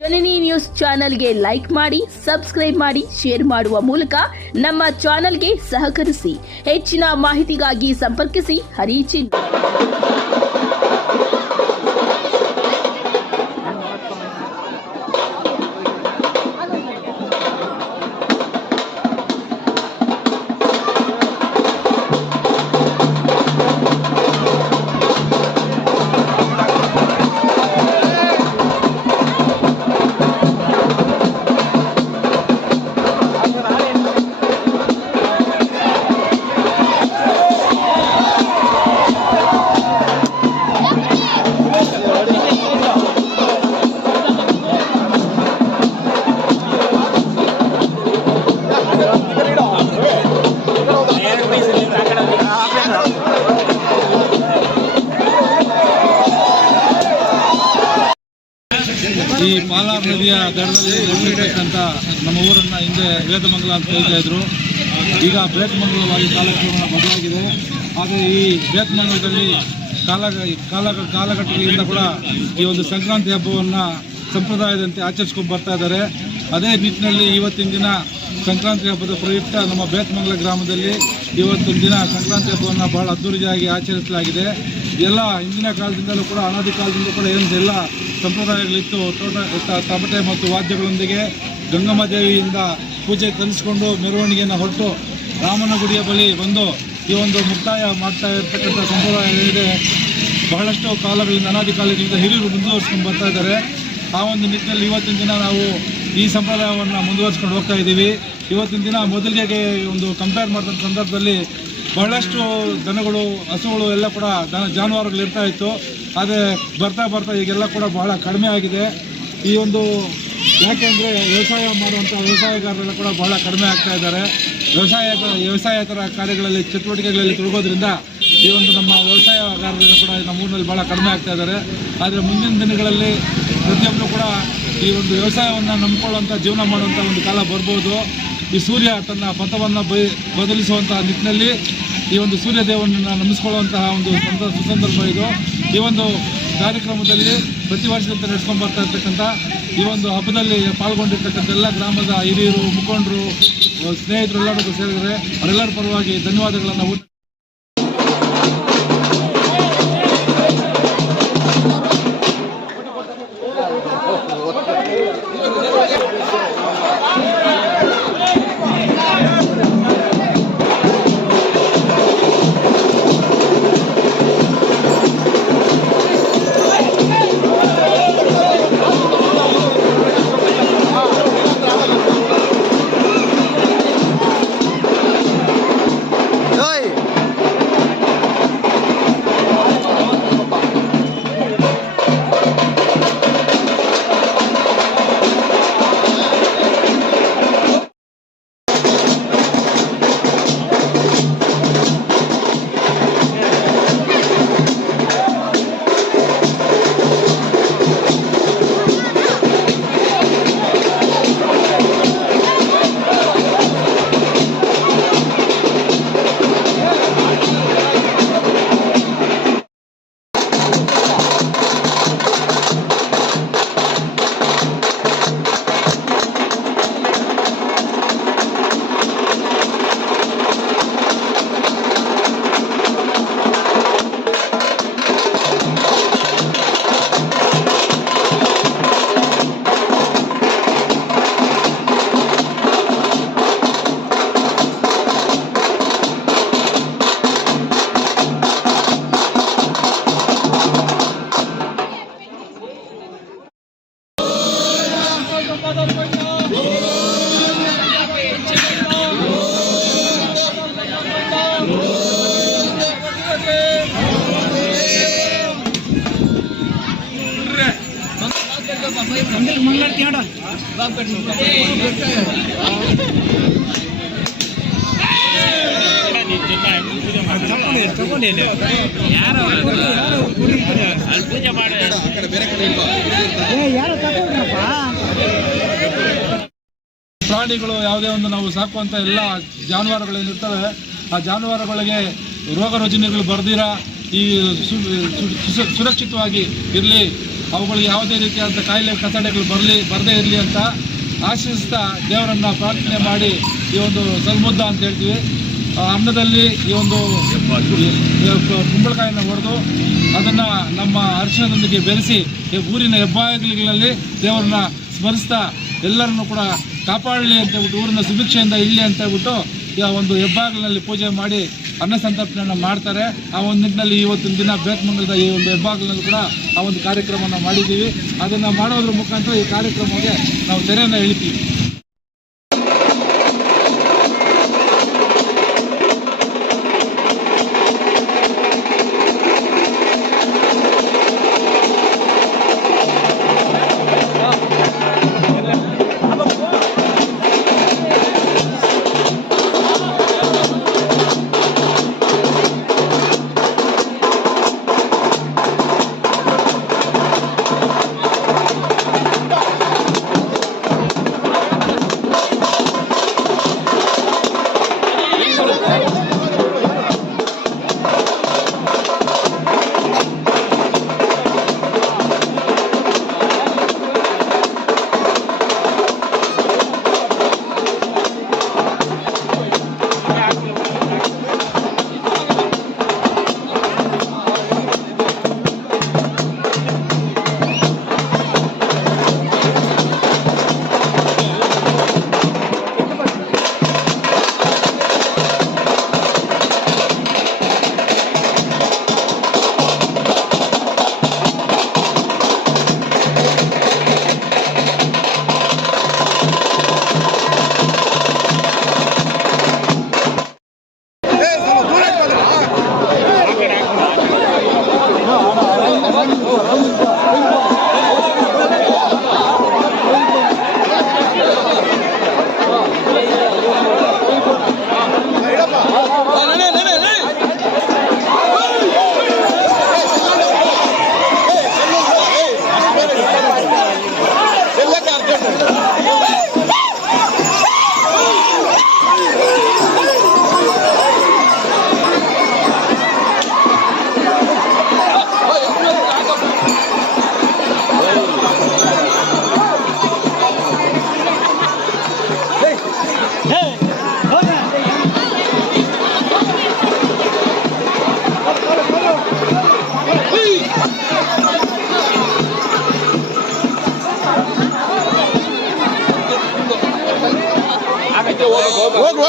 ಜನನಿ news ಚಾನೆಲ್ಗೆ like ಮಾಡಿ, subscribe ಮಾಡಿ, ಶೇರ್ ಮಾಡುವ ಮೂಲಕ ನಮ್ಮ ಚಾನೆಲ್ಗೆ ಸಹಕರಿಸಿ. ಹೆಚ್ಚಿನ ಮಾಹಿತಿಗಾಗಿ ಸಂಪರ್ಕಿಸಿ ಹರಿಚಿನ್. ಈ ಪಾಲಾರ್ ನದಿಯ ದಡದಲ್ಲಿ ನೆಲೆಸಿರ್ತಕ್ಕಂಥ ನಮ್ಮ ಊರನ್ನು ಹಿಂದೆ ವೇದಮಂಗಲ ಅಂತ ಹೇಳ್ತಾ ಇದ್ರು. ಈಗ ಬೇತಮಂಗಲವಾಗಿ ಕಾಲಕ್ರಮ ಬದಲಾಗಿದೆ. ಆದರೆ ಈ ಬೇತಮಂಗಲದಲ್ಲಿ ಕಾಲಘಟ್ಟಗಳಿಂದ ಕೂಡ ಈ ಒಂದು ಸಂಕ್ರಾಂತಿ ಹಬ್ಬವನ್ನು ಸಂಪ್ರದಾಯದಂತೆ ಆಚರಿಸ್ಕೊಂಡು ಬರ್ತಾ ಇದ್ದಾರೆ. ಅದೇ ನಿಟ್ಟಿನಲ್ಲಿ ಇವತ್ತಿನ ದಿನ ಸಂಕ್ರಾಂತಿ ಹಬ್ಬದ ಪ್ರಯುಕ್ತ ನಮ್ಮ ಬೇತಮಂಗಲ ಗ್ರಾಮದಲ್ಲಿ ಇವತ್ತೊಂದು ದಿನ ಸಂಕ್ರಾಂತಿ ಹಬ್ಬವನ್ನು ಬಹಳ ಅದ್ದೂರಿಯಾಗಿ ಆಚರಿಸಲಾಗಿದೆ. ಎಲ್ಲ ಹಿಂದಿನ ಕಾಲದಿಂದಲೂ ಕೂಡ ಅನಾದಿ ಕಾಲದಿಂದ ಕೂಡ ಏನೆಲ್ಲ ಸಂಪ್ರದಾಯಗಳಿತ್ತು, ತಮಟೆ ಮತ್ತು ವಾದ್ಯಗಳೊಂದಿಗೆ ಗಂಗಮ್ಮ ದೇವಿಯಿಂದ ಪೂಜೆ ಕಲಿಸಿಕೊಂಡು ಮೆರವಣಿಗೆಯನ್ನು ಹೊರಟು ರಾಮನ ಗುಡಿಯ ಬಳಿ ಬಂದು ಈ ಒಂದು ಮುಕ್ತಾಯ ಮಾಡ್ತಾ ಇರತಕ್ಕಂಥ ಸಂಪ್ರದಾಯಗಳಿದೆ. ಬಹಳಷ್ಟು ಕಾಲಗಳಿಂದ ಅನಾದಿ ಕಾಲದಿಂದ ಹಿರಿಯರು ಮುಂದುವರಿಸ್ಕೊಂಡು ಬರ್ತಾ ಇದ್ದಾರೆ. ಆ ಒಂದು ನಿಟ್ಟಿನಲ್ಲಿ ಇವತ್ತಿನ ದಿನ ನಾವು ಈ ಸಂಪ್ರದಾಯವನ್ನು ಮುಂದುವರಿಸ್ಕೊಂಡು ಹೋಗ್ತಾ ಇದ್ದೀವಿ. ಇವತ್ತಿನ ದಿನ ಮೊದಲಿಗೆ ಒಂದು ಕಂಪೇರ್ ಮಾಡಿದ ಸಂದರ್ಭದಲ್ಲಿ ಬಹಳಷ್ಟು ದನಗಳು, ಹಸುಗಳು ಎಲ್ಲ ಕೂಡ ಜಾನುವಾರುಗಳು ಇರ್ತಾ ಇತ್ತು. ಆದರೆ ಬರ್ತಾ ಈಗೆಲ್ಲ ಕೂಡ ಬಹಳ ಕಡಿಮೆ ಆಗಿದೆ. ಈ ಒಂದು ಯಾಕೆಂದರೆ ವ್ಯವಸಾಯ ಮಾಡುವಂಥ ವ್ಯವಸಾಯಗಾರರೆಲ್ಲ ಕೂಡ ಬಹಳ ಕಡಿಮೆ ಆಗ್ತಾ ಇದ್ದಾರೆ. ವ್ಯವಸಾಯೇತರ ಕಾರ್ಯಗಳಲ್ಲಿ ಚಟುವಟಿಕೆಗಳಲ್ಲಿ ತೊಡಗೋದ್ರಿಂದ ಈ ಒಂದು ನಮ್ಮ ವ್ಯವಸಾಯಗಾರರೆಲ್ಲ ಕೂಡ ನಮ್ಮ ಊರಿನಲ್ಲಿ ಭಾಳ ಕಡಿಮೆ ಆಗ್ತಾ ಇದ್ದಾರೆ. ಆದರೆ ಮುಂದಿನ ದಿನಗಳಲ್ಲಿ ಪ್ರತಿಯೊಬ್ಬರು ಕೂಡ ಈ ಒಂದು ವ್ಯವಸಾಯವನ್ನು ನಂಬಿಕೊಳ್ಳುವಂಥ ಜೀವನ ಮಾಡುವಂಥ ಒಂದು ಕಾಲ ಬರ್ಬೋದು. ಈ ಸೂರ್ಯ ತನ್ನ ಪಥವನ್ನು ಬದಲಿಸುವಂಥ ನಿಟ್ಟಿನಲ್ಲಿ ಈ ಒಂದು ಸೂರ್ಯ ದೇವನನ್ನು ನಂಬಿಸ್ಕೊಳ್ಳುವಂತಹ ಒಂದು ಸುಸಂದರ್ಭ ಇದು. ಈ ಒಂದು ಕಾರ್ಯಕ್ರಮದಲ್ಲಿ ಪ್ರತಿ ವರ್ಷದಂತೆ ನಡೆಸ್ಕೊಂಡು ಬರ್ತಾ ಇರ್ತಕ್ಕಂಥ ಈ ಒಂದು ಹಬ್ಬದಲ್ಲಿ ಪಾಲ್ಗೊಂಡಿರ್ತಕ್ಕಂಥ ಎಲ್ಲ ಗ್ರಾಮದ ಹಿರಿಯರು, ಮುಖಂಡರು, ಸ್ನೇಹಿತರು ಎಲ್ಲರಿಗೂ ಸೇರಿದರೆ ಅವರೆಲ್ಲರ ಪರವಾಗಿ ಧನ್ಯವಾದಗಳನ್ನು. ಪ್ರಾಣಿಗಳು ಯಾವುದೇ ಒಂದು ನಾವು ಸಾಕುವಂಥ ಎಲ್ಲ ಜಾನುವಾರುಗಳೇನಿರ್ತವೆ ಆ ಜಾನುವಾರುಗಳಿಗೆ ರೋಗ ರುಜಿನಗಳು ಬರ್ದಿರ ಈ ಸುರಕ್ಷಿತವಾಗಿ ಇರಲಿ ಅವುಗಳಿಗೆ ಯಾವುದೇ ರೀತಿಯಾದಂಥ ಕಾಯಿಲೆ ಕಸಡೆಗಳು ಬರದೇ ಇರಲಿ ಅಂತ ಆಶಿಸ್ತಾ ದೇವರನ್ನು ಪ್ರಾರ್ಥನೆ ಮಾಡಿ ಈ ಒಂದು ಸಲ್ಮುದ್ದ ಅಂತ ಹೇಳ್ತೀವಿ, ಅನ್ನದಲ್ಲಿ ಈ ಒಂದು ಕುಂಬಳಕಾಯಿನ ಹೊಡೆದು ಅದನ್ನು ನಮ್ಮ ಅರಿಶಿಣದೊಂದಿಗೆ ಬೆರೆಸಿ ಊರಿನ ಹೆಬ್ಬಾಗಿಲುಗಳಲ್ಲಿ ದೇವರನ್ನ ಸ್ಮರಿಸ್ತಾ ಎಲ್ಲರನ್ನು ಕೂಡ ಕಾಪಾಡಲಿ ಅಂತ ಹೇಳ್ಬಿಟ್ಟು, ಊರಿನ ಸುಭಿಕ್ಷೆಯಿಂದ ಇರಲಿ ಅಂತ ಹೇಳ್ಬಿಟ್ಟು ಒಂದು ಹೆಬ್ಬಾಗಿಲಿನಲ್ಲಿ ಪೂಜೆ ಮಾಡಿ ಅನ್ನ ಸಂತರ್ಪಣೆಯನ್ನು ಮಾಡ್ತಾರೆ. ಆ ಒಂದು ನಿಟ್ಟಿನಲ್ಲಿ ಇವತ್ತಿನ ದಿನ ಬೇತಮಂಗಲದ ಈ ಒಂದು ಹೆಬ್ಬಾಗಿಲಿನಲ್ಲಿ ಕೂಡ ಆ ಒಂದು ಕಾರ್ಯಕ್ರಮವನ್ನು ಮಾಡಿದ್ದೀವಿ. ಅದನ್ನು ಮಾಡೋದ್ರ ಮುಖಾಂತರ ಈ ಕಾರ್ಯಕ್ರಮಕ್ಕೆ ನಾವು ತೆರೆಯನ್ನು ಎಳಿತೀವಿ. ಹೋಗಿ